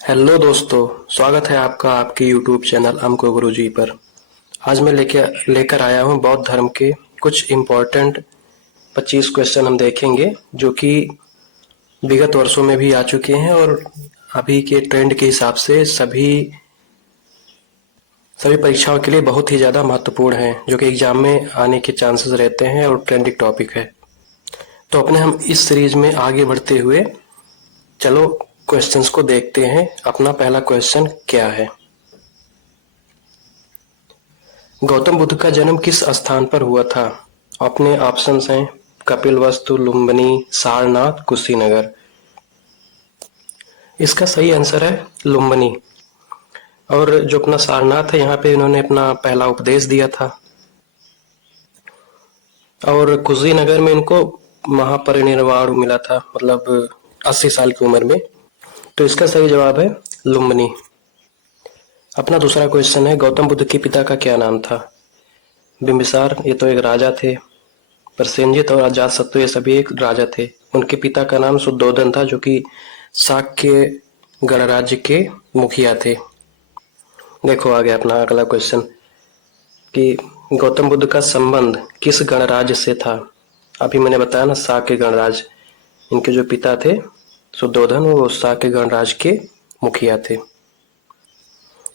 Hello दोस्तों, स्वागत है आपका आपके यूट्यूब चैनल हमको गुरुजी पर। आज मैं लेकर आया हूँ बौद्ध धर्म के कुछ इम्पोर्टेंट 25 क्वेश्चन हम देखेंगे जो कि विगत वर्षों में भी आ चुके हैं और अभी के ट्रेंड के हिसाब से सभी सभी परीक्षाओं के लिए बहुत ही ज़्यादा महत्वपूर्ण है, जो कि एग्जाम में आने के चांसेस रहते हैं और ट्रेंडिंग टॉपिक है। तो अपने हम इस सीरीज में आगे बढ़ते हुए चलो क्वेश्चंस को देखते हैं। अपना पहला क्वेश्चन क्या है? गौतम बुद्ध का जन्म किस स्थान पर हुआ था? अपने ऑप्शंस हैं कपिलवस्तु, लुम्बिनी, सारनाथ, कुशीनगर। इसका सही आंसर है लुम्बिनी। और जो अपना सारनाथ है, यहाँ पे इन्होंने अपना पहला उपदेश दिया था। और कुशीनगर में इनको महापरिनिर्वाण मिला था, मतलब 80 साल की उम्र में। तो इसका सही जवाब है लुम्बिनी। अपना दूसरा क्वेश्चन है, गौतम बुद्ध के पिता का क्या नाम था? बिंबिसार, ये तो एक राजा थे। प्रसेनजित और अजातशत्रु, ये सभी एक राजा थे। उनके पिता का नाम शुद्धोधन था, जो कि शाक्य गणराज्य के मुखिया थे। देखो आगे अपना अगला क्वेश्चन कि गौतम बुद्ध का संबंध किस गणराज्य से था? अभी मैंने बताया ना, शाक्य गणराज्य। इनके जो पिता थे शुद्धोधन, वो शाक्य गणराज्य के मुखिया थे।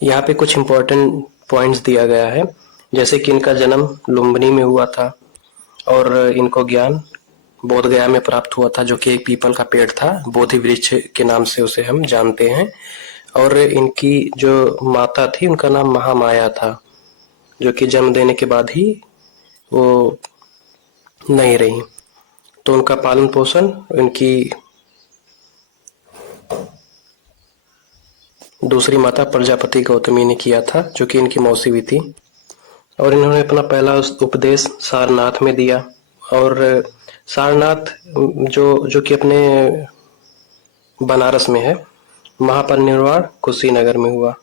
यहाँ पे कुछ इंपॉर्टेंट पॉइंट्स दिया गया है, जैसे कि इनका जन्म लुम्बिनी में हुआ था और इनको ज्ञान बोध गया में प्राप्त हुआ था, जो कि एक पीपल का पेड़ था, बोधि वृक्ष के नाम से उसे हम जानते हैं। और इनकी जो माता थी उनका नाम महामाया था, जो कि जन्म देने के बाद ही वो नहीं रही। तो उनका पालन पोषण इनकी दूसरी माता प्रजापति गौतमी ने किया था, जो कि इनकी मौसी भी थी। और इन्होंने अपना पहला उपदेश सारनाथ में दिया। और सारनाथ जो जो कि अपने बनारस में है। महापरिनिर्वाण कुशीनगर में हुआ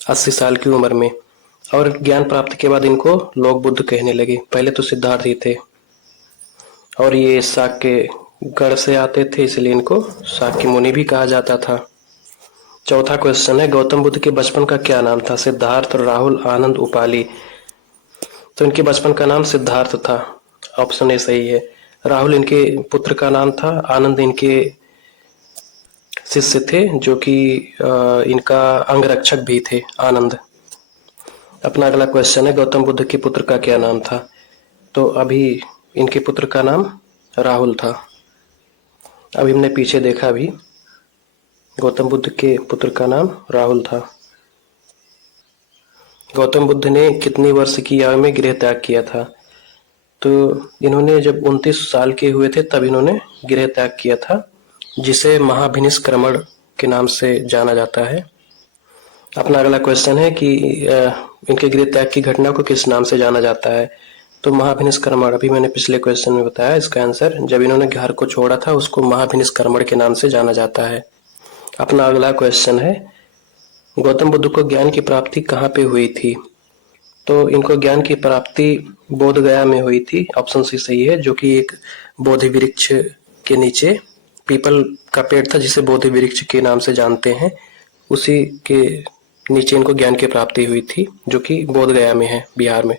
80 साल की उम्र में। और ज्ञान प्राप्ति के बाद इनको लोग बुद्ध कहने लगे। पहले तो सिद्धार्थ ही थे और ये शाक्य गढ़ से आते थे, इसलिए इनको शाक्य मुनि भी कहा जाता था। चौथा क्वेश्चन है, गौतम बुद्ध के बचपन का क्या नाम था? सिद्धार्थ, राहुल, आनंद, उपाली। तो इनके बचपन का नाम सिद्धार्थ था। ऑप्शन ए सही है। राहुल इनके पुत्र का नाम था। आनंद इनके शिष्य थे, जो कि इनका अंगरक्षक भी थे आनंद। अपना अगला क्वेश्चन है, गौतम बुद्ध के पुत्र का क्या नाम था? तो अभी इनके पुत्र का नाम राहुल था। अभी हमने पीछे देखा, भी गौतम बुद्ध के पुत्र का नाम राहुल था। गौतम बुद्ध ने कितनी वर्ष की आयु में गृह त्याग किया था? तो इन्होंने जब 29 साल के हुए थे तब इन्होंने गृह त्याग किया था, जिसे महाभिनिष्क्रमण के नाम से जाना जाता है। अपना अगला क्वेश्चन है कि इनके गृह त्याग की घटना को किस नाम से जाना जाता है? तो महाभिनिष्क्रमण, अभी मैंने पिछले क्वेश्चन में बताया इसका आंसर। जब इन्होंने घर को छोड़ा था उसको महाभिनिष्क्रमण के नाम से जाना जाता है। अपना अगला क्वेश्चन है, गौतम बुद्ध को ज्ञान की प्राप्ति कहाँ पे हुई थी? तो इनको ज्ञान की प्राप्ति बोध गया में हुई थी। ऑप्शन सी सही है, जो कि एक बोधि वृक्ष के नीचे, पीपल का पेड़ था जिसे बोधि वृक्ष के नाम से जानते हैं, उसी के नीचे इनको ज्ञान की प्राप्ति हुई थी, जो कि बोध गया में है, बिहार में।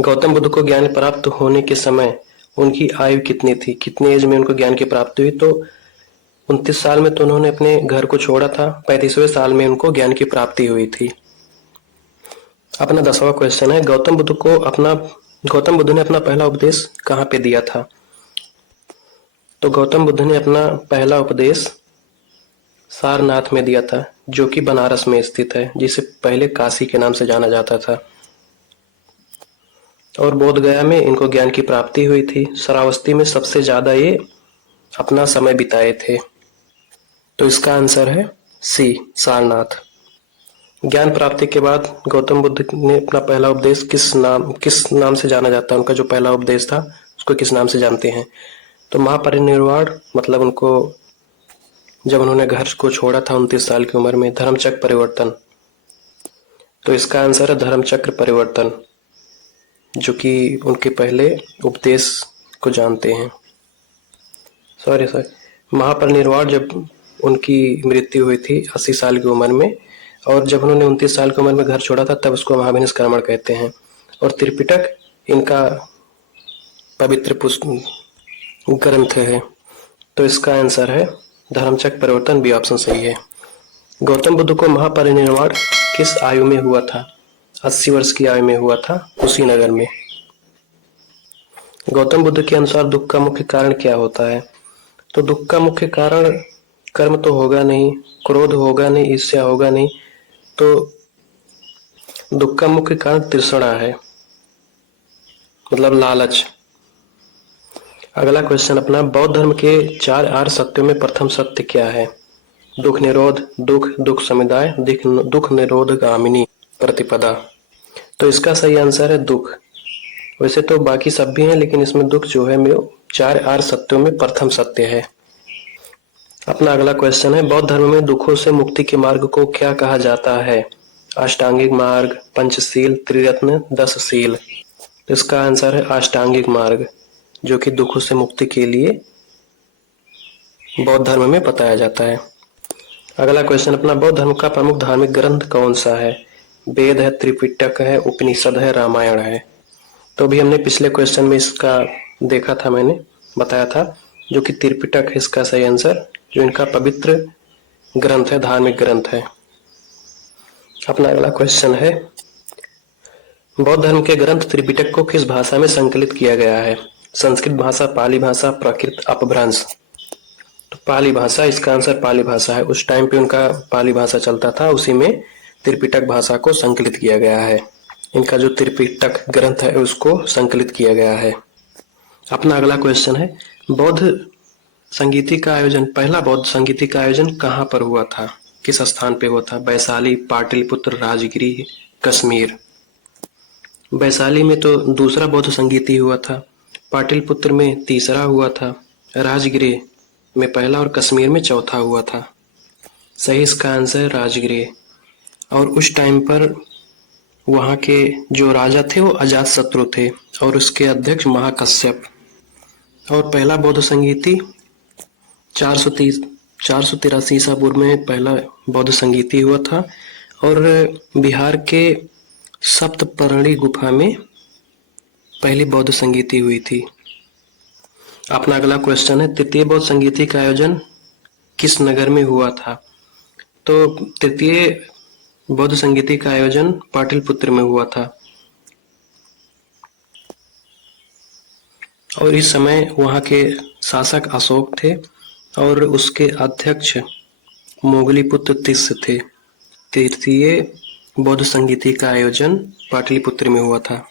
गौतम बुद्ध को ज्ञान प्राप्त होने के समय उनकी आयु कितनी थी? कितनी एज में उनको ज्ञान की प्राप्ति हुई? तो 29 साल में तो उन्होंने अपने घर को छोड़ा था। 35वें साल में उनको ज्ञान की प्राप्ति हुई थी। अपना 10वां क्वेश्चन है, गौतम बुद्ध ने अपना पहला उपदेश कहाँ पे दिया था? तो गौतम बुद्ध ने अपना पहला उपदेश सारनाथ में दिया था, जो कि बनारस में स्थित है, जिसे पहले काशी के नाम से जाना जाता था। और बोध गया में इनको ज्ञान की प्राप्ति हुई थी। श्रावस्ती में सबसे ज्यादा ये अपना समय बिताए थे। तो इसका आंसर है सी, सारनाथ। ज्ञान प्राप्ति के बाद गौतम बुद्ध ने अपना पहला उपदेश किस नाम से जाना जाता है? उनका जो पहला उपदेश था उसको किस नाम से जानते हैं? तो महापरिनिर्वाण, मतलब उनको जब उन्होंने घर को छोड़ा था 29 साल की उम्र में, धर्मचक्र परिवर्तन। तो इसका आंसर है धर्मचक्र परिवर्तन, जो कि उनके पहले उपदेश को जानते हैं। सॉरी, महापरिनिर्वाण जब उनकी मृत्यु हुई थी 80 साल की उम्र में। और जब उन्होंने 29 साल की उम्र में घर छोड़ा था तब उसको महाभिनिष्क्रमण कहते हैं। और त्रिपिटक इनका पवित्र ग्रंथ है। तो इसका आंसर है धर्मचक्र परिवर्तन, भी ऑप्शन सही है। गौतम बुद्ध को महापरिनिर्वाण किस आयु में हुआ था? 80 वर्ष की आयु में हुआ था, कुशीनगर में। गौतम बुद्ध के अनुसार दुख का मुख्य कारण क्या होता है? तो दुख का मुख्य कारण कर्म तो होगा नहीं, क्रोध होगा नहीं, ईर्ष्या होगा नहीं, तो दुख का मुख्य कारण तृष्णा है, मतलब लालच। अगला क्वेश्चन अपना, बौद्ध धर्म के 4 आर्य सत्यों में प्रथम सत्य क्या है? दुख निरोध, दुख समुदाय, दुख निरोध गामिनी प्रतिपदा। तो इसका सही आंसर है दुख। वैसे तो बाकी सब भी हैं, लेकिन इसमें दुख जो है 4 आर्य सत्यों में प्रथम सत्य है। अपना अगला क्वेश्चन है, बौद्ध धर्म में दुखों से मुक्ति के मार्ग को क्या कहा जाता है? अष्टांगिक मार्ग, पंचशील, त्रिरत्न, 10 शील। इसका आंसर है अष्टांगिक मार्ग, जो कि दुखों से मुक्ति के लिए बौद्ध धर्म में बताया जाता है। अगला क्वेश्चन अपना, बौद्ध धर्म का प्रमुख धार्मिक ग्रंथ कौन सा है? वेद है, त्रिपिटक है, उपनिषद है, रामायण है। तो भी हमने पिछले क्वेश्चन में इसका देखा था, मैंने बताया था, जो कि त्रिपिटक है इसका सही आंसर, जो इनका पवित्र ग्रंथ है, धार्मिक ग्रंथ है। अपना अगला क्वेश्चन है, बौद्ध धर्म के ग्रंथ त्रिपिटक को किस भाषा में संकलित किया गया है? संस्कृत भाषा, पाली भाषा, प्राकृत, अपभ्रंश। तो पाली भाषा, इसका आंसर पाली भाषा है। उस टाइम पे उनका पाली भाषा चलता था, उसी में त्रिपिटक भाषा को संकलित किया गया है। इनका जो त्रिपिटक ग्रंथ है उसको संकलित किया गया है। अपना अगला क्वेश्चन है, बौद्ध संगीति का आयोजन, पहला बौद्ध संगीति का आयोजन कहाँ पर हुआ था? किस स्थान पे हुआ था? वैशाली, पाटलिपुत्र, राजगिरी, कश्मीर। वैशाली में तो दूसरा बौद्ध संगीति हुआ था, पाटलिपुत्र में तीसरा हुआ था, राजगिरी में पहला और कश्मीर में चौथा हुआ था। सही इसका आंसर राजगिरी। और उस टाइम पर वहाँ के जो राजा थे वो अजातशत्रु थे और उसके अध्यक्ष महाकश्यप। और पहला बौद्ध संगीति 483 ईसा पूर्व में पहला बौद्ध संगीति हुआ था और बिहार के सप्तपर्णी गुफा में पहली बौद्ध संगीति हुई थी। अपना अगला क्वेश्चन है, तृतीय बौद्ध संगीति का आयोजन किस नगर में हुआ था? तो तृतीय बौद्ध संगीति का आयोजन पाटलिपुत्र में हुआ था और इस समय वहां के शासक अशोक थे और उसके अध्यक्ष मोगलीपुत्र तिस्य थे। तृतीय बौद्ध संगीति का आयोजन पाटलिपुत्र में हुआ था।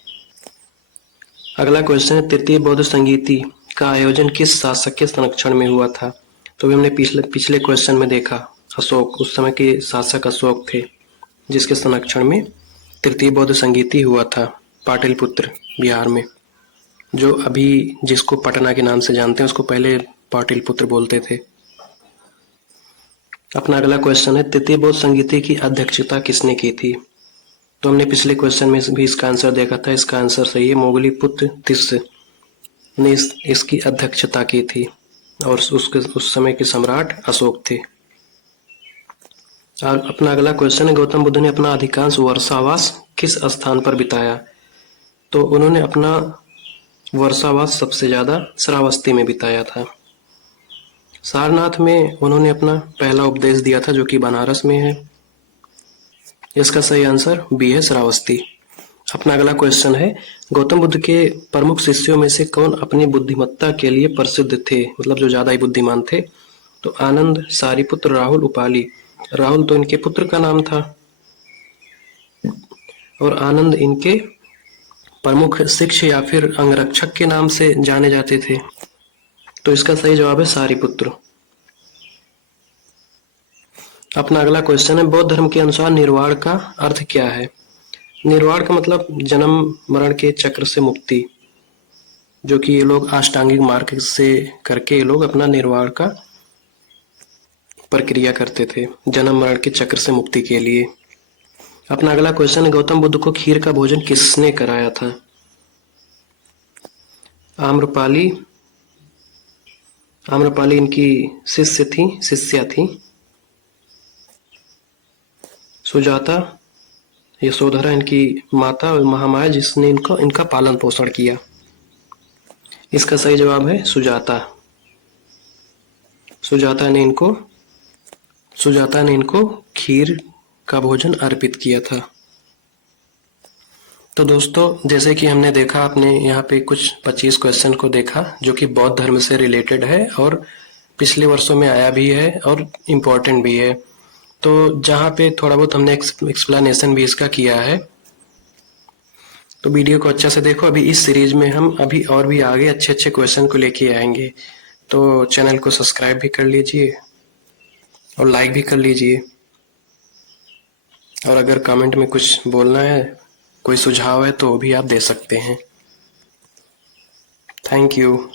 अगला क्वेश्चन है, तृतीय बौद्ध संगीति का आयोजन किस शासक के संरक्षण में हुआ था? तो भी हमने पिछले क्वेश्चन में देखा, अशोक, उस समय के शासक अशोक थे जिसके संरक्षण में तृतीय बौद्ध संगीति हुआ था पाटलिपुत्र बिहार में। जो अभी जिसको पटना के नाम से जानते हैं उसको पहले पाटलिपुत्र बोलते थे। अपना अगला क्वेश्चन है, तृतीय बौद्ध संगीति की अध्यक्षता किसने की थी? तो हमने पिछले क्वेश्चन में भी इसका आंसर देखा था, इसका आंसर सही है, मोगलीपुत्र तिस्य ने इसकी अध्यक्षता की थी और उस समय के सम्राट अशोक थे। और अपना अगला क्वेश्चन है, गौतम बुद्ध ने अपना अधिकांश वर्षावास किस स्थान पर बिताया? तो उन्होंने अपना वर्षावास सबसे ज्यादा श्रावस्ती में बिताया था। सारनाथ में उन्होंने अपना पहला उपदेश दिया था जो कि बनारस में है। इसका सही आंसर बी है, श्रावस्ती। अपना अगला क्वेश्चन है, गौतम बुद्ध के प्रमुख शिष्यों में से कौन अपनी बुद्धिमत्ता के लिए प्रसिद्ध थे, मतलब जो ज्यादा ही बुद्धिमान थे? तो आनंद, सारिपुत्र, राहुल, उपाली। राहुल तो इनके पुत्र का नाम था और आनंद इनके प्रमुख शिष्य या फिर अंगरक्षक के नाम से जाने जाते थे। तो इसका सही जवाब है सारिपुत्र। अपना अगला क्वेश्चन है, बौद्ध धर्म के अनुसार निर्वाण का अर्थ क्या है? निर्वाण का मतलब जन्म मरण के चक्र से मुक्ति, जो कि ये लोग अष्टांगिक मार्ग से करके ये लोग अपना निर्वाण का प्रक्रिया करते थे, जन्म मरण के चक्र से मुक्ति के लिए। अपना अगला क्वेश्चन है, गौतम बुद्ध को खीर का भोजन किसने कराया था? आम्रपाली, आम्रपाली इनकी शिष्या थी। सुजाता यशोधरा इनकी माता और महामाया जिसने इनका पालन पोषण किया। इसका सही जवाब है सुजाता। सुजाता ने इनको खीर का भोजन अर्पित किया था। तो दोस्तों, जैसे कि हमने देखा, आपने यहाँ पे कुछ 25 क्वेश्चन को देखा जो कि बौद्ध धर्म से रिलेटेड है और पिछले वर्षों में आया भी है और इम्पोर्टेंट भी है। तो जहाँ पे थोड़ा बहुत हमने एक्सप्लेनेशन भी इसका किया है, तो वीडियो को अच्छा से देखो। अभी इस सीरीज में हम अभी और भी आगे अच्छे अच्छे क्वेश्चन को लेके आएंगे, तो चैनल को सब्सक्राइब भी कर लीजिए और लाइक भी कर लीजिए। और अगर कमेंट में कुछ बोलना है, कोई सुझाव है, तो भी आप दे सकते हैं। Thank you.